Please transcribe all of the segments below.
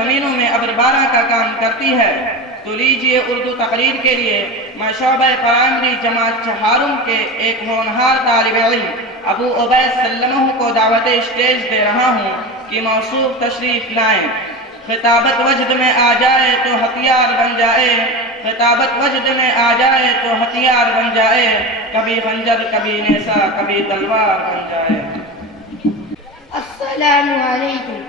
زمینوں میں ابربارہ کا کام کرتی ہے۔ تو لیجئے اردو تقریر کے لیے میں شعبہ پرائمری جماعت چہارم کے ایک ہونہار طالب علم ابو عبید سلمہ کو دعوت اسٹیج دے رہا ہوں کہ موصوف تشریف لائیں۔ خطابت وجد میں آ جائے تو ہتھیار بن جائے، خطابت وجد میں آ جائے تو ہتھیار بن جائے، کبھی خنجر کبھی نیزہ کبھی تلوار بن جائے۔ السلام علیکم۔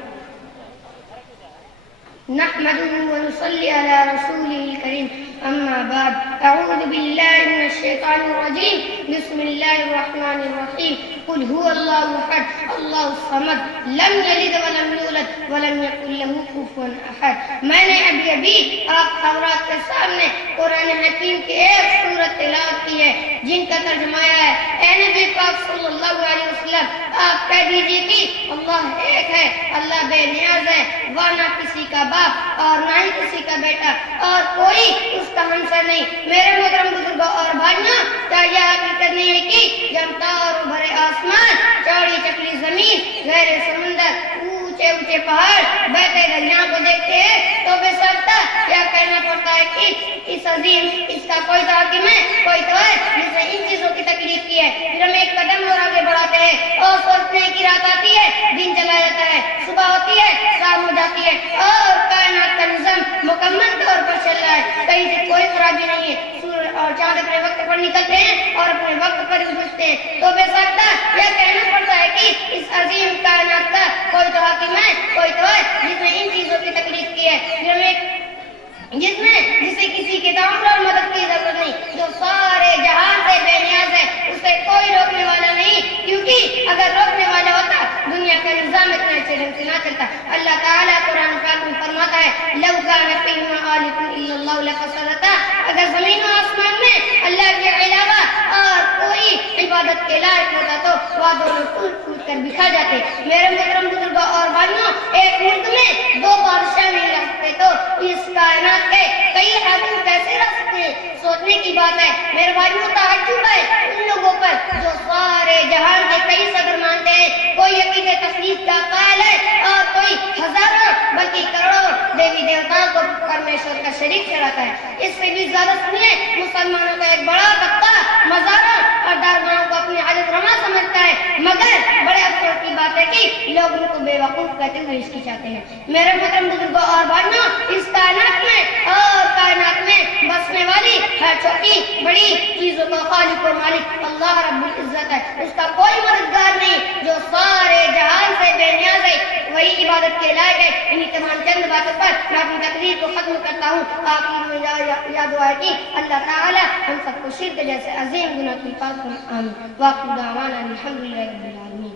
نحمده ونصلي على رسوله الكريم أما بعد أعوذ بالله من الشيطان الرجيم بسم الله الرحمن الرحيم قل هو الله أحد الله الصمد لم يلد ولم يولد ولم يكن له كفوا أحد۔ میں نے ابھی آپ حضرات کے سامنے قرآن حکیم کی ایک سورت تلاوت کی ہے جن کا ترجمہ ہے اے نبی پاک صلی اللہ علیہ وسلم آپ کہہ دیجیے کہ اللہ ایک ہے، اللہ بے نیاز ہے، وہ نہ کسی کا باپ اور نہ ہی کسی کا بیٹا اور کوئی اس کا ہمسر نہیں۔ میرے محترم بزرگوں اور بھائیوں، کیا یہ حقیقت نہیں ہے کہ جب تاروں بھرے آسمان، چوڑی چکلی زمین، گہرے سمندر، اونچے اونچے پہاڑ، بہتے دریاؤں کو دیکھتے ہیں تو بے سکتا کیا کہنا پڑتا ہے کہ اس عظیم اس کا کوئی تو حاکم ہے، کوئی تو ہے جس نے ان چیزوں کی تکلیف کی ہے۔ پھر ہم ایک قدم اور آگے بڑھاتے ہیں اور سوچتے ہیں کہ رات آتی ہے، دن چلا جاتا ہے، صبح ہوتی ہے، شام ہو جاتی ہے اور کائنات کا نظام مکمل طور پر چل رہا ہے، کہیں سے کوئی خرابی نہیں ہے۔ سورج اور چاند اپنے وقت پر نکلتے ہیں اور اپنے وقت پر گزرتے ہیں، تو بے سکتا یہ کہنا پڑتا ہے کہ اس عظیم کائنات کا کوئی تو حاکم ہے، کوئی تو ہے جس نے ان چیزوں کی تکلیف کی ہے۔ پھر ہمیں جسے کسی کے تعاون اور مدد کی ضرورت نہیں، جو سارے جہان سے بے نیاز ہے، اسے کوئی روکنے والا نہیں، کیونکہ اگر روکنے والا ہوتا دنیا کا نظام اتنا اچھے ڈھنگ سے نہ چلتا۔ اللہ تعالیٰ قرآن پاک میں فرماتا ہے لو کان فیہما آلہۃ الا اللہ لفسدتا، اگر زمین و آسمان میں اللہ کے علاوہ اور کوئی عبادت کے لائق ہوتا تو وہ دونوں ٹوٹ ٹوٹ کر بکھر جاتے۔ میرے محترم بزرگوں اور بھائیوں، ایک ملک میں دو بادشاہ نہیں رہ سکتے تو اس کائنات کے کئی حاکم کیسے رہ سکتے ہیں؟ سوچنے کی بات ہے۔ میرے بھائیوں، تعجب ہے ان لوگوں پر جو سارے جہان کے کئی صدر مانتے ہیں، کوئی عقید تصدیق کا قائل ہے اور کوئی ہزاروں بلکہ کروڑوں دیوی دیوتاؤں کو پرمیشور کا شریک ٹھہراتا ہے۔ اس سے بھی زیادہ سنیے، مسلمانوں کا ایک بڑا طبقہ مزاروں اور درگاہوں کو اپنی حاجت روا سمجھتا ہے، مگر بڑے افسوس کی بات ہے کہ لوگ ان کو بے وقوف کہتے ہوئے ہچکچاتے ہیں۔ میرے محترم بزرگوں اور بھائیوں، اس کائنات میں اور کائنات میں بسنے والی ہر چھوٹی بڑی چیزوں کا خالق و مالک اللہ رب العزت ہے، اس کا کوئی مددگار نہیں، جو سارے جہان سے بے نیاز ہے، وہی عبادت کے لائق ہے۔ انہی تمام چند باتوں پر میں اپنی تقریر کو ختم کرتا ہوں۔ آخر میں یاد دعا ہے کہ اللہ تعالی ہم سب کو شرک جیسے عظیم گناہ کی پاک آمین۔ واخر دعوانا الحمدللہ رب العالمین۔